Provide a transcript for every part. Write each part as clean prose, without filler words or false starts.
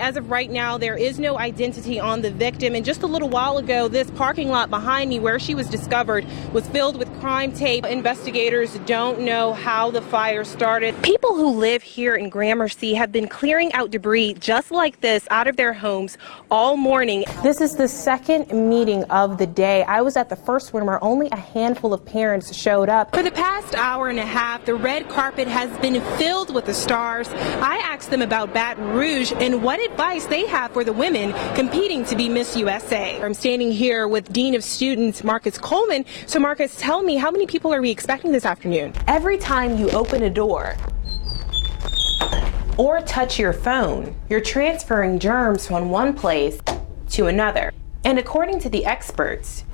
As of right now, there is no identity on the victim, and just a little while ago, this parking lot behind me where she was discovered was filled with crime tape. Investigators don't know how the fire started. People who live here in Gramercy have been clearing out debris just like this out of their homes all morning. This is the second meeting of the day. I was at the first one where only a handful of parents showed up. For the past hour and a half, the red carpet has been filled with the stars. I asked them about Baton Rouge and what advice they have for the women competing to be Miss USA. I'm standing here with Dean of Students Marcus Coleman. So Marcus, tell me, how many people are we expecting this afternoon? Every time you open a door or touch your phone, you're transferring germs from one place to another. And according to the experts,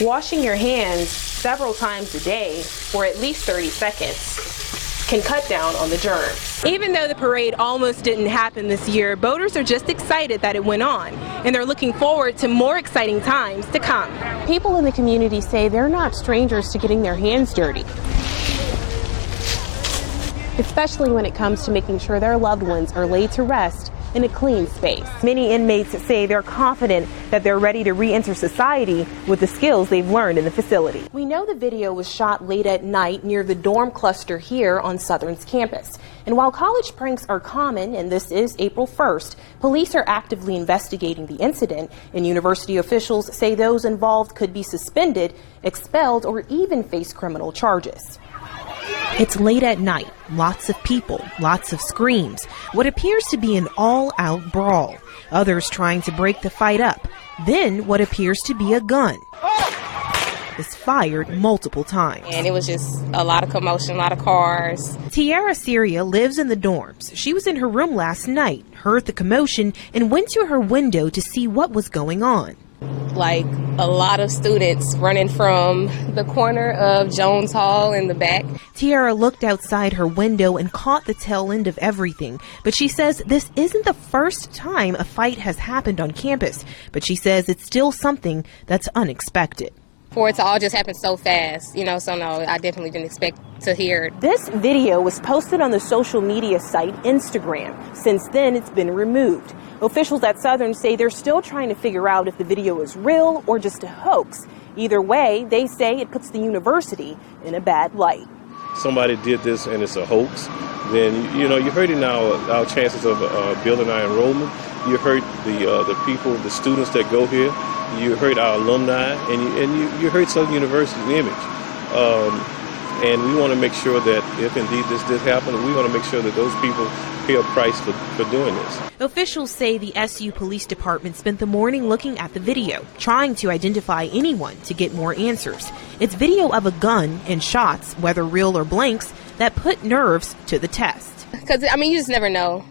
washing your hands several times a day for at least 30 seconds can cut down on the germs. Even though the parade almost didn't happen this year, boaters are just excited that it went on, and they're looking forward to more exciting times to come. People in the community say they're not strangers to getting their hands dirty, especially when it comes to making sure their loved ones are laid to rest in a clean space. Many inmates say they're confident that they're ready to re-enter society with the skills they've learned in the facility. We know the video was shot late at night near the dorm cluster here on Southern's campus. And while college pranks are common, and this is April 1st, police are actively investigating the incident, and university officials say those involved could be suspended, expelled, or even face criminal charges. It's late at night, lots of people, lots of screams, what appears to be an all-out brawl, others trying to break the fight up, then what appears to be a gun is fired multiple times. And it was just a lot of commotion, a lot of cars. Tiara Syria lives in the dorms. She was in her room last night, heard the commotion, and went to her window to see what was going on. Like a lot of students running from the corner of Jones Hall in the back. Tiara looked outside her window and caught the tail end of everything, but she says this isn't the first time a fight has happened on campus, but she says it's still something that's unexpected. For it to all just happen so fast, so no, I definitely didn't expect to hear it. This video was posted on the social media site Instagram. Since then, it's been removed. Officials at Southern say they're still trying to figure out if the video is real or just a hoax. Either way, they say it puts the university in a bad light. Somebody did this and it's a hoax, then, you're hurting our chances of building our enrollment. You hurt the people, the students that go here. You hurt our alumni, and you hurt Southern University's image. And we want to make sure that if indeed this did happen, we want to make sure that those people pay a price for doing this. Officials say the SU Police Department spent the morning looking at the video, trying to identify anyone to get more answers. It's video of a gun and shots, whether real or blanks, that put nerves to the test. Because, you just never know.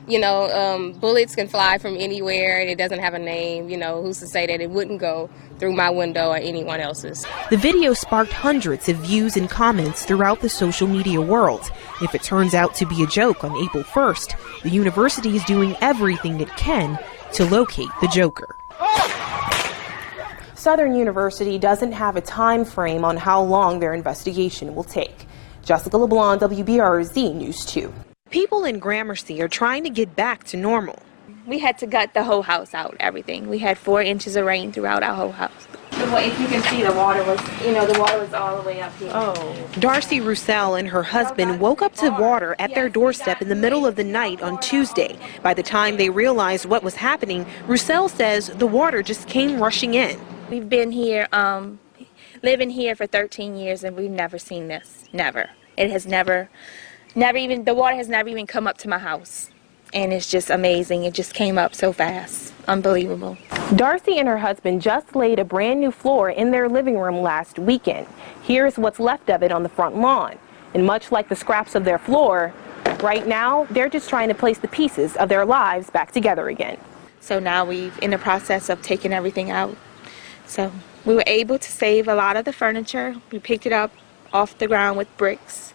Bullets can fly from anywhere. It doesn't have a name. Who's to say that it wouldn't go through my window or anyone else's. The video sparked hundreds of views and comments throughout the social media world. If it turns out to be a joke on April 1st, the university is doing everything it can to locate the joker. Southern University doesn't have a time frame on how long their investigation will take. Jessica LeBlanc, WBRZ News 2. People in Gramercy are trying to get back to normal. We had to gut the whole house out, everything. We had 4 inches of rain throughout our whole house. If you can see, the water was, the water was all the way up here. Oh. Darcy Roussel and her husband woke up to water at their doorstep in the middle of the night on Tuesday. By the time they realized what was happening, Roussel says the water just came rushing in. We've been here, living here for 13 years, and we've never seen this. Never. It has never even, the water has never even come up to my house. And it's just amazing. It just came up so fast. Unbelievable. Darcy and her husband just laid a brand new floor in their living room last weekend. Here's what's left of it on the front lawn. And much like the scraps of their floor, right now, they're just trying to place the pieces of their lives back together again. So now we're in the process of taking everything out. So we were able to save a lot of the furniture. We picked it up off the ground with bricks.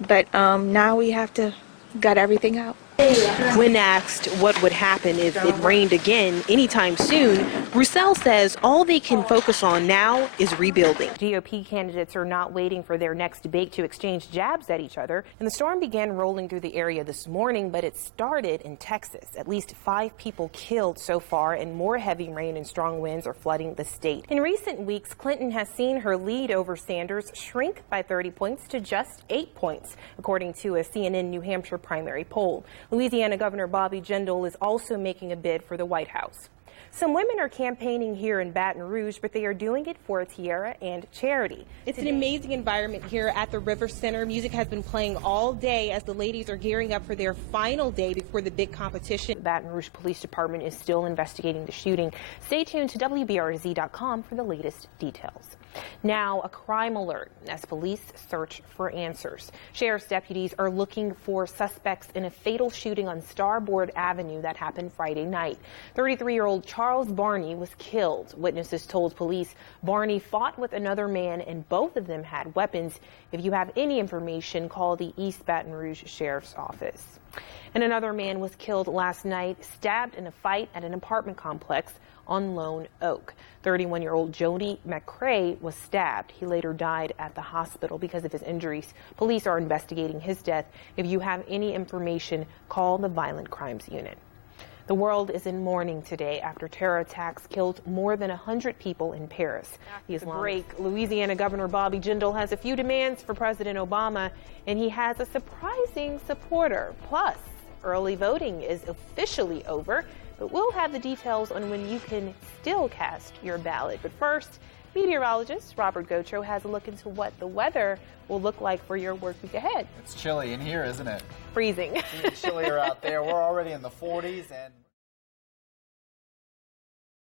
But now we have to gut everything out. When asked what would happen if it rained again anytime soon, Roussel says all they can focus on now is rebuilding. GOP candidates are not waiting for their next debate to exchange jabs at each other. And the storm began rolling through the area this morning, but it started in Texas. At least 5 people killed so far, and more heavy rain and strong winds are flooding the state. In recent weeks, Clinton has seen her lead over Sanders shrink by 30 points to just 8 points, according to a CNN New Hampshire primary poll. Louisiana Governor Bobby Jindal is also making a bid for the White House. Some women are campaigning here in Baton Rouge, but they are doing it for a tiara and charity. It's an amazing environment here at the River Center. Music has been playing all day as the ladies are gearing up for their final day before the big competition. The Baton Rouge Police Department is still investigating the shooting. Stay tuned to WBRZ.com for the latest details. Now, a crime alert as police search for answers. Sheriff's deputies are looking for suspects in a fatal shooting on Starboard Avenue that happened Friday night. 33-year-old Charles Barney was killed. Witnesses told police Barney fought with another man and both of them had weapons. If you have any information, call the East Baton Rouge Sheriff's Office. And another man was killed last night, stabbed in a fight at an apartment complex on Lone Oak. 31-year-old Jody McCrae was stabbed. He later died at the hospital because of his injuries. Police are investigating his death. If you have any information, call the Violent Crimes Unit. The world is in mourning today after terror attacks killed more than 100 people in Paris. After the break, Louisiana Governor Bobby Jindal has a few demands for President Obama, and he has a surprising supporter. Plus, early voting is officially over, but we'll have the details on when you can still cast your ballot. But first, meteorologist Robert Gautreaux has a look into what the weather will look like for your work week ahead. It's chilly in here, isn't it? Freezing. It's even chillier out there. We're already in the 40s and